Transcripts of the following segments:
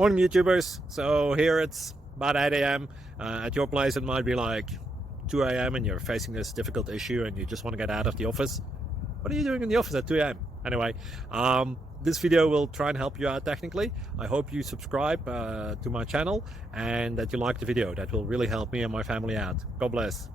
Morning YouTubers. So here it's about 8 a.m. At your place it might be like 2 a.m. and you're facing this difficult issue and you just want to get out of the office. What are you doing in the office at 2 a.m.? Anyway, this video will try and help you out technically. I hope you subscribe to my channel and that you like the video. That will really help me and my family out. God bless.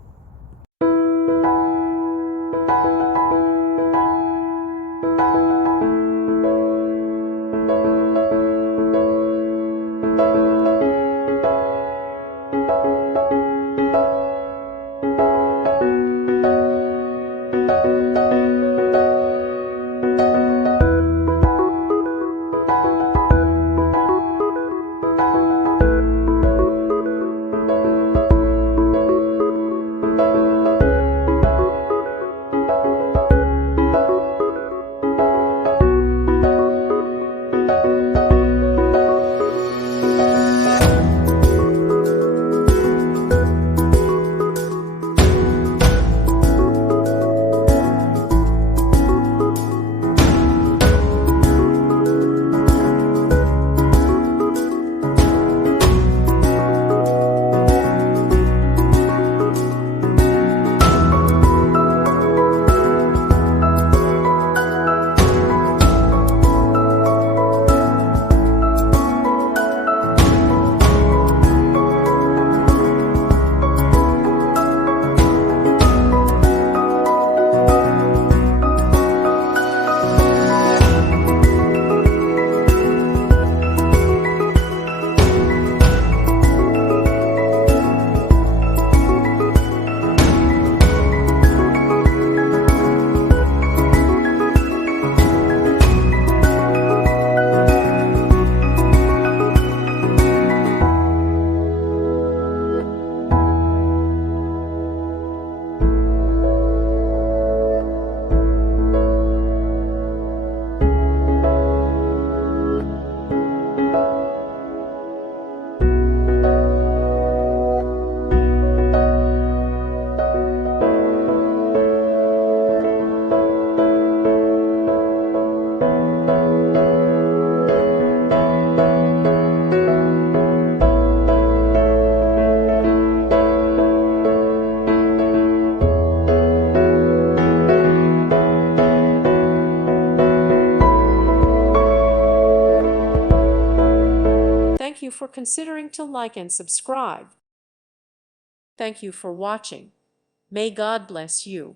Thank you for considering to like and subscribe. Thank you for watching. May God bless you.